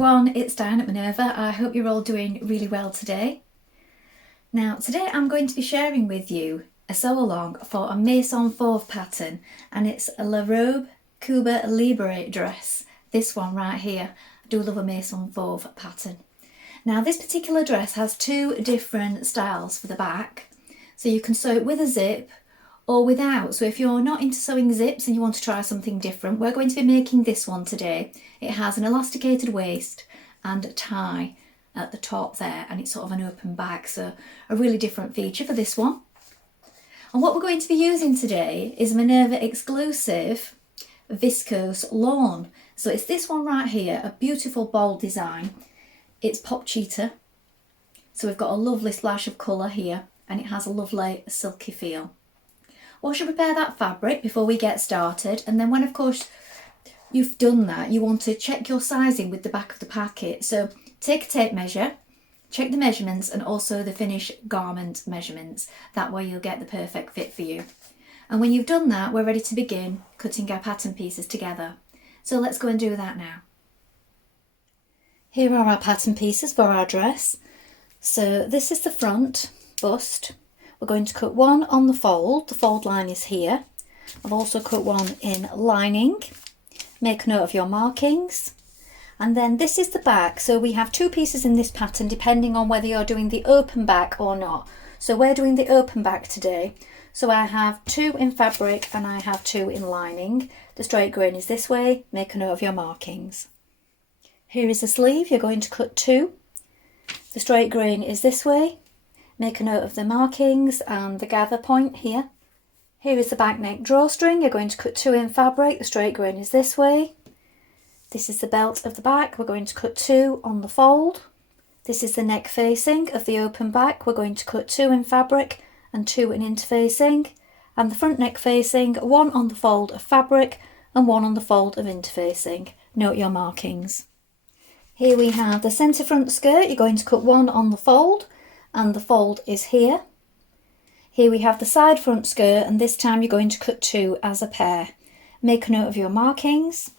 everyone, it's Dianne at Minerva. I hope you're all doing really well today. Now today I'm going to be sharing with you a sew along for a Maison Fauve pattern, and it's a La Robe Cuba Libre dress. This one right here. I do love a Maison Fauve pattern. Now this particular dress has two different styles for the back. So you can sew it with a zip or without. So if you're not into sewing zips and you want to try something different, we're going to be making this one today. It has an elasticated waist and a tie at the top there, and it's sort of an open back, so a really different feature for this one. And what we're going to be using today is Minerva exclusive viscose lawn. So it's this one right here, a beautiful bold design. It's pop cheetah, so we've got a lovely splash of colour here, and it has a lovely silky feel. Wash and prepare that fabric before we get started, and then when of course you've done that, you want to check your sizing with the back of the packet. So take a tape measure, check the measurements and also the finished garment measurements. That way you'll get the perfect fit for you. And when you've done that, we're ready to begin cutting our pattern pieces together. So let's go and do that now. Here are our pattern pieces for our dress. So this is the front bust. We're going to cut one on the fold line is here. I've also cut one in lining. Make a note of your markings. And then this is the back. So we have two pieces in this pattern depending on whether you're doing the open back or not. So we're doing the open back today. So I have two in fabric and I have two in lining. The straight grain is this way. Make a note of your markings. Here is the sleeve. You're going to cut two. The straight grain is this way. Make a note of the markings and the gather point here. Here is the back neck drawstring. You're going to cut two in fabric. The straight grain is this way. This is the belt of the back. We're going to cut two on the fold. This is the neck facing of the open back. We're going to cut two in fabric and two in interfacing. And the front neck facing, one on the fold of fabric and one on the fold of interfacing. Note your markings. Here we have the centre front skirt. You're going to cut one on the fold, and the fold is here. Here we have the side front skirt, and this time you're going to cut two as a pair. Make a note of your markings.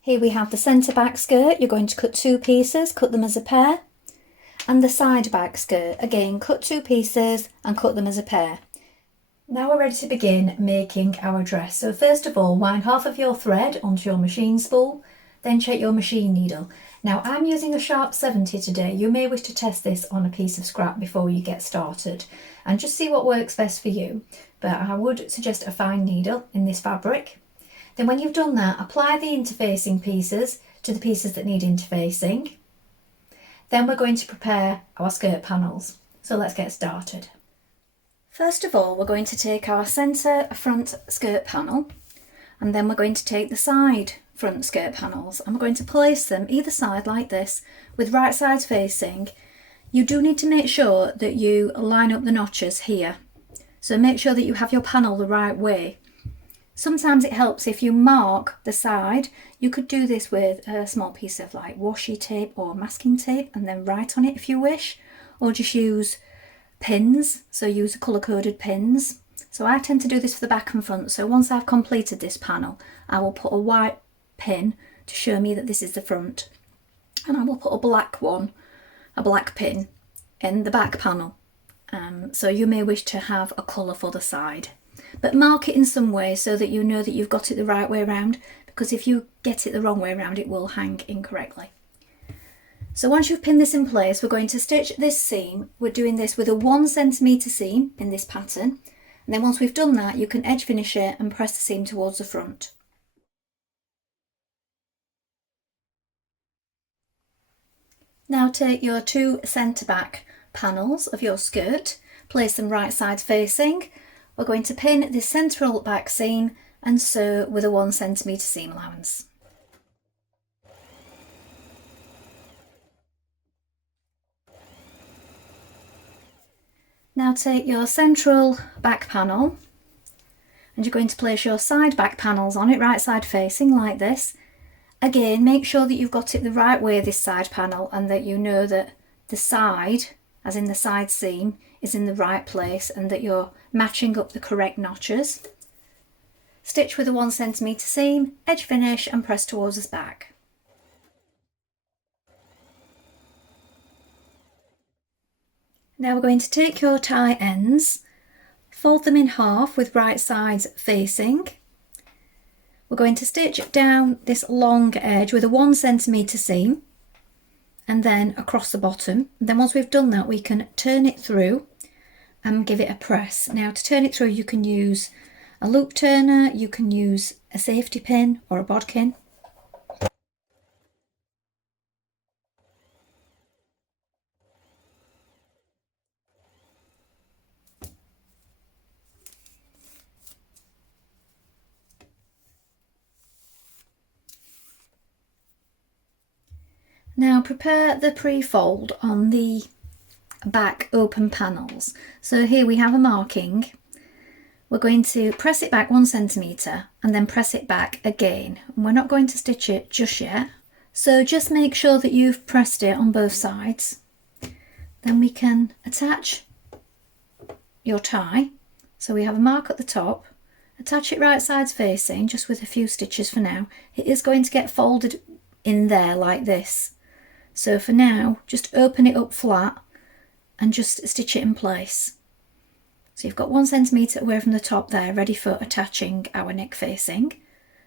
Here we have the centre back skirt. You're going to cut two pieces, cut them as a pair. And the side back skirt, again cut two pieces and cut them as a pair. Now we're ready to begin making our dress. So first of all, wind half of your thread onto your machine spool, then check your machine needle. Now I'm using a sharp 70 today. You may wish to test this on a piece of scrap before you get started and just see what works best for you. But I would suggest a fine needle in this fabric. Then when you've done that, apply the interfacing pieces to the pieces that need interfacing. Then we're going to prepare our skirt panels. So let's get started. First of all, we're going to take our centre front skirt panel, and then we're going to take the side front skirt panels and we're going to place them either side like this with right sides facing. You do need to make sure that you line up the notches here. So make sure that you have your panel the right way. Sometimes it helps if you mark the side. You could do this with a small piece of like washi tape or masking tape and then write on it if you wish, or just use pins. So use colour coded pins. So I tend to do this for the back and front. So once I've completed this panel, I will put a white pin to show me that this is the front, and I will put a black pin in the back panel. So you may wish to have a colour for the side, but mark it in some way so that you know that you've got it the right way around, because if you get it the wrong way around it will hang incorrectly. So once you've pinned this in place, we're going to stitch this seam. We're doing this with a 1 centimetre seam in this pattern, and then once we've done that you can edge finish it and press the seam towards the front. Now take your two centre back panels of your skirt, place them right sides facing. We're going to pin this central back seam and sew with a 1 centimetre seam allowance. Now take your central back panel and you're going to place your side back panels on it right side facing like this. Again, make sure that you've got it the right way, this side panel, and that you know that the side, as in the side seam, is in the right place and that you're matching up the correct notches. Stitch with a 1 centimetre seam, edge finish and press towards the back. Now we're going to take your tie ends, fold them in half with right sides facing. We're going to stitch down this long edge with a 1 centimetre seam and then across the bottom. And then once we've done that, we can turn it through and give it a press. Now to turn it through, you can use a loop turner, you can use a safety pin or a bodkin. Now prepare the pre-fold on the back open panels. So here we have a marking. We're going to press it back 1 centimetre and then press it back again. And we're not going to stitch it just yet. So just make sure that you've pressed it on both sides. Then we can attach your tie. So we have a mark at the top. Attach it right sides facing, just with a few stitches for now. It is going to get folded in there like this. So for now, just open it up flat and just stitch it in place. So you've got 1 centimetre away from the top there, ready for attaching our neck facing.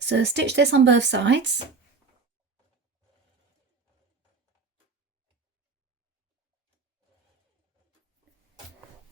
So stitch this on both sides.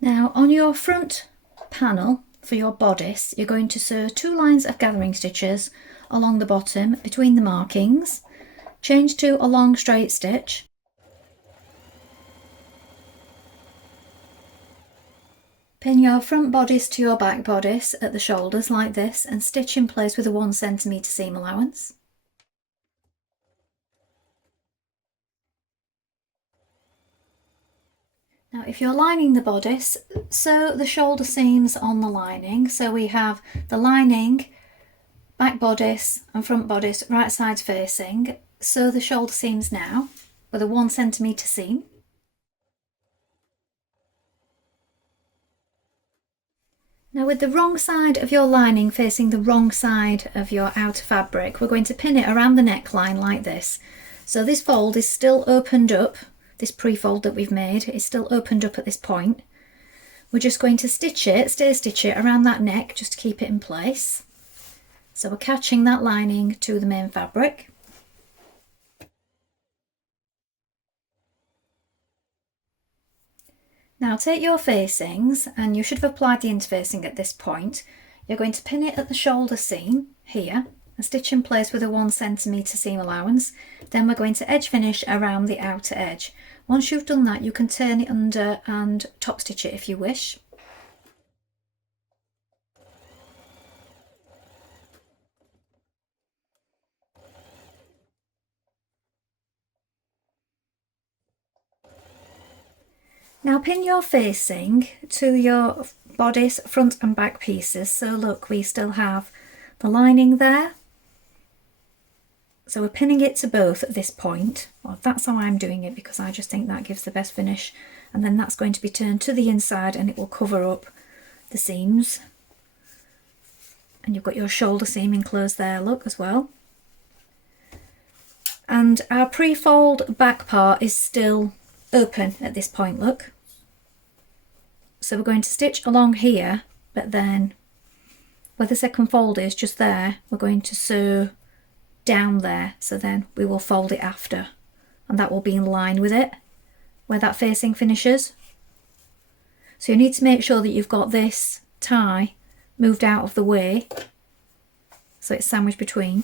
Now on your front panel for your bodice, you're going to sew 2 lines of gathering stitches along the bottom between the markings. Change to a long straight stitch. Pin your front bodice to your back bodice at the shoulders like this and stitch in place with a 1 centimetre seam allowance. Now if you're lining the bodice, sew the shoulder seams on the lining. So we have the lining, back bodice and front bodice right sides facing. Sew the shoulder seams now with a 1 centimetre seam. Now with the wrong side of your lining facing the wrong side of your outer fabric, we're going to pin it around the neckline like this. So this fold is still opened up, this pre-fold that we've made is still opened up at this point. We're just going to stitch it, stitch it around that neck just to keep it in place. So we're catching that lining to the main fabric. Now take your facings, and you should have applied the interfacing at this point. You're going to pin it at the shoulder seam here and stitch in place with a 1 centimetre seam allowance. Then we're going to edge finish around the outer edge. Once you've done that, you can turn it under and top stitch it if you wish. Now pin your facing to your bodice front and back pieces. So look, we still have the lining there. So we're pinning it to both at this point. Well, that's how I'm doing it because I just think that gives the best finish. And then that's going to be turned to the inside and it will cover up the seams. And you've got your shoulder seam enclosed there, look, as well. And our pre-fold back part is still open at this point, look. So we're going to stitch along here, but then where the second fold is just there, we're going to sew down there, so then we will fold it after, and that will be in line with it where that facing finishes. So you need to make sure that you've got this tie moved out of the way so it's sandwiched between.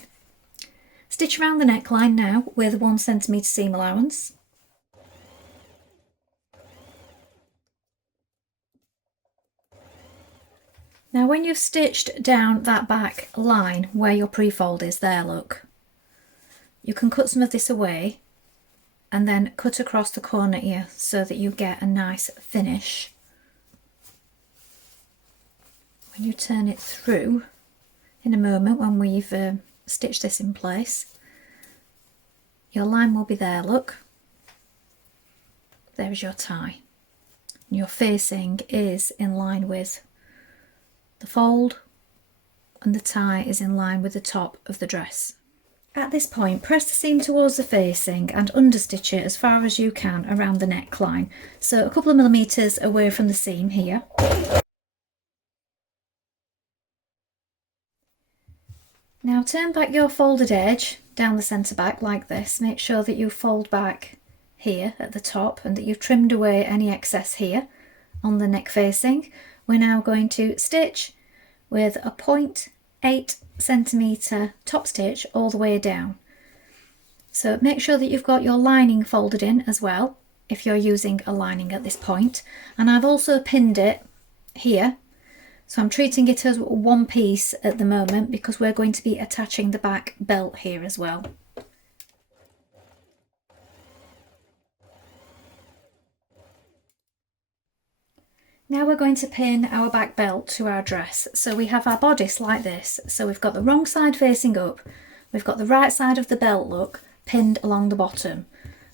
Stitch around the neckline now with a 1 centimetre seam allowance. Now when you've stitched down that back line where your pre-fold is there, look, you can cut some of this away and then cut across the corner here so that you get a nice finish. When you turn it through in a moment, when we've stitched this in place, your line will be there, look. There is your tie. And your facing is in line with the fold and the tie is in line with the top of the dress. At this point, press the seam towards the facing and understitch it as far as you can around the neckline, so a couple of millimetres away from the seam here. Now turn back your folded edge down the centre back like this. Make sure that you fold back here at the top and that you've trimmed away any excess here on the neck facing. We're now going to stitch with a 0.8 centimetre top stitch all the way down. So make sure that you've got your lining folded in as well if you're using a lining at this point. And I've also pinned it here. So I'm treating it as one piece at the moment because we're going to be attaching the back belt here as well. Now we're going to pin our back belt to our dress. So we have our bodice like this. So we've got the wrong side facing up. We've got the right side of the belt look pinned along the bottom.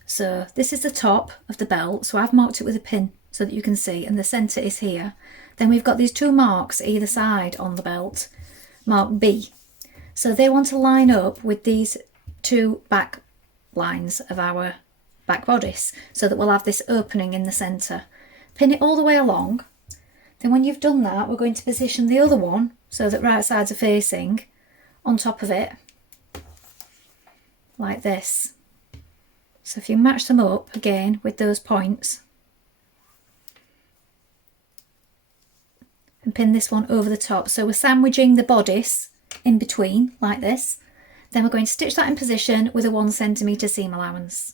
So this is the top of the belt. So I've marked it with a pin so that you can see, and the centre is here. Then we've got these two marks either side on the belt, mark B. So they want to line up with these two back lines of our back bodice so that we'll have this opening in the centre. Pin it all the way along. Then when you've done that, we're going to position the other one so that right sides are facing on top of it like this. So if you match them up again with those points and pin this one over the top, so we're sandwiching the bodice in between like this. Then we're going to stitch that in position with a 1 centimetre seam allowance.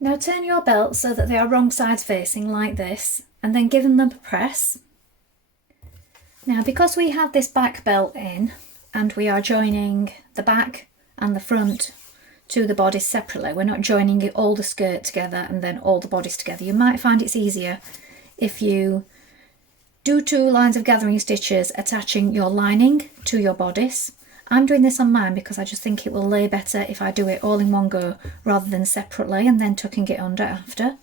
Now turn your belt so that they are wrong sides facing like this, and then give them a press. Now because we have this back belt in and we are joining the back and the front to the bodice separately, we're not joining it all the skirt together and then all the bodice together. You might find it's easier if you do 2 lines of gathering stitches attaching your lining to your bodice. I'm doing this on mine because I just think it will lay better if I do it all in one go rather than separately and then tucking it under after.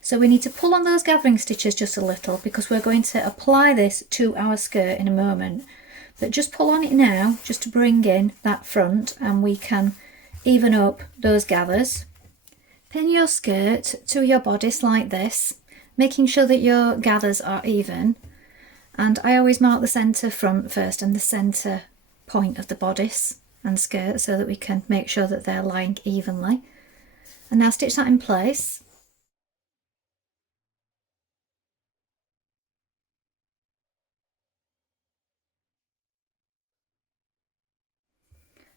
So we need to pull on those gathering stitches just a little because we're going to apply this to our skirt in a moment. But just pull on it now just to bring in that front, and we can even up those gathers. Pin your skirt to your bodice like this, making sure that your gathers are even. And I always mark the centre front first and the centre point of the bodice and skirt so that we can make sure that they're lying evenly. And now stitch that in place.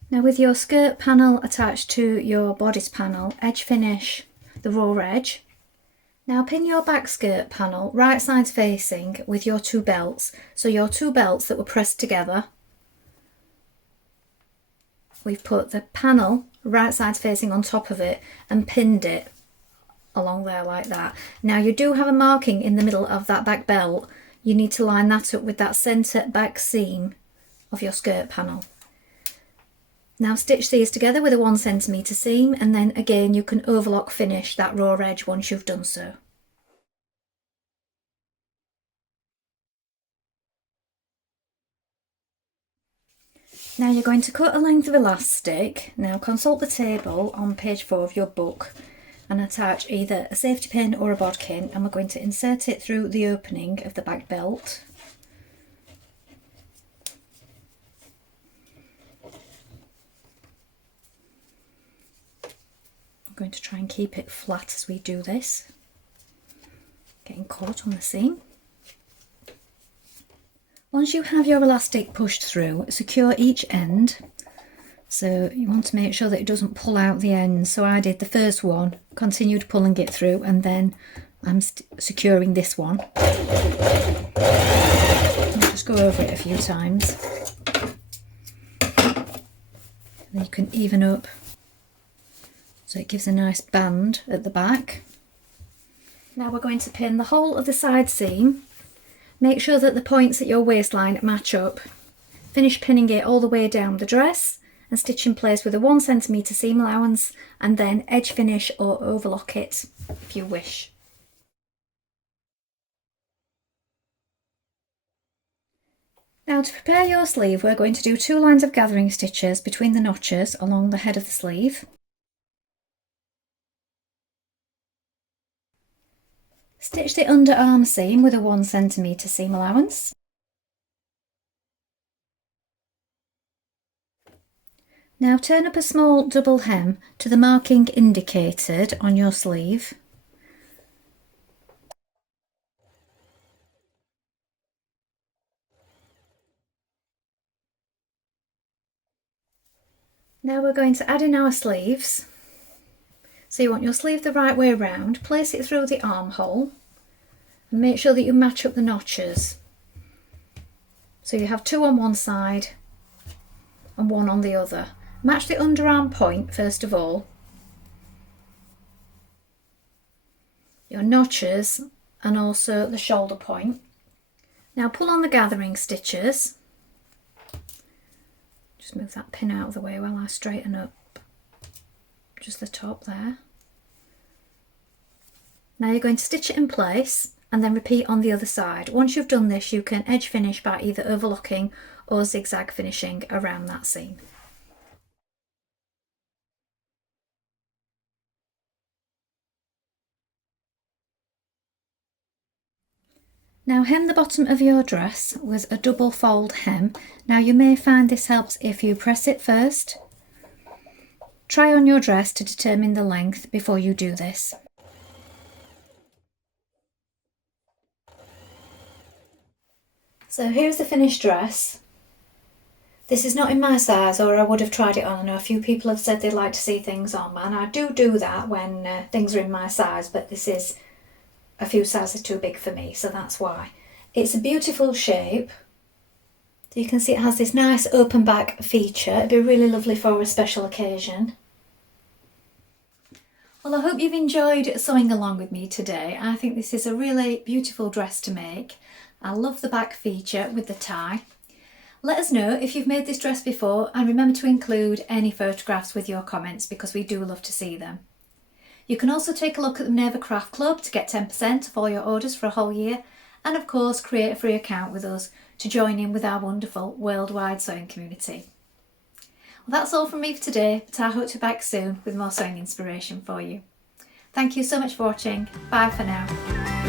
Now with your skirt panel attached to your bodice panel, edge finish the raw edge. Now pin your back skirt panel right sides facing with your 2 belts. So your 2 belts that were pressed together, we've put the panel right sides facing on top of it and pinned it along there like that. Now you do have a marking in the middle of that back belt. You need to line that up with that centre back seam of your skirt panel. Now stitch these together with a 1 centimetre seam, and then again you can overlock finish that raw edge once you've done so. Now you're going to cut a length of elastic. Now consult the table on page 4 of your book and attach either a safety pin or a bodkin, and we're going to insert it through the opening of the back belt. I'm going to try and keep it flat as we do this, getting caught on the seam. Once you have your elastic pushed through, secure each end. So you want to make sure that it doesn't pull out the ends. So I did the first one, continued pulling it through, and then I'm securing this one. I'll just go over it a few times. And then you can even up so it gives a nice band at the back. Now we're going to pin the whole of the side seam. Make sure that the points at your waistline match up. Finish pinning it all the way down the dress and stitch in place with a 1 centimetre seam allowance, and then edge finish or overlock it if you wish. Now to prepare your sleeve, we're going to do 2 lines of gathering stitches between the notches along the head of the sleeve. Stitch the underarm seam with a 1 cm seam allowance. Now turn up a small double hem to the marking indicated on your sleeve. Now we're going to add in our sleeves. So you want your sleeve the right way round, place it through the armhole and make sure that you match up the notches. So you have 2 on one side and 1 on the other. Match the underarm point first of all, your notches and also the shoulder point. Now pull on the gathering stitches. Just move that pin out of the way while I straighten up just the top there. Now you're going to stitch it in place and then repeat on the other side. Once you've done this, you can edge finish by either overlocking or zigzag finishing around that seam. Now hem the bottom of your dress with a double fold hem. Now you may find this helps if you press it first. Try on your dress to determine the length before you do this. So here's the finished dress. This is not in my size, or I would have tried it on. I know a few people have said they'd like to see things on, and I do that when things are in my size, but this is a few sizes too big for me, so that's why. It's a beautiful shape. So you can see it has this nice open back feature. It'd be really lovely for a special occasion. Well, I hope you've enjoyed sewing along with me today. I think this is a really beautiful dress to make. I love the back feature with the tie. Let us know if you've made this dress before, and remember to include any photographs with your comments because we do love to see them. You can also take a look at the Minerva Craft Club to get 10% of all your orders for a whole year, and of course create a free account with us to join in with our wonderful worldwide sewing community. Well, that's all from me for today, but I hope to be back soon with more sewing inspiration for you. Thank you so much for watching. Bye for now.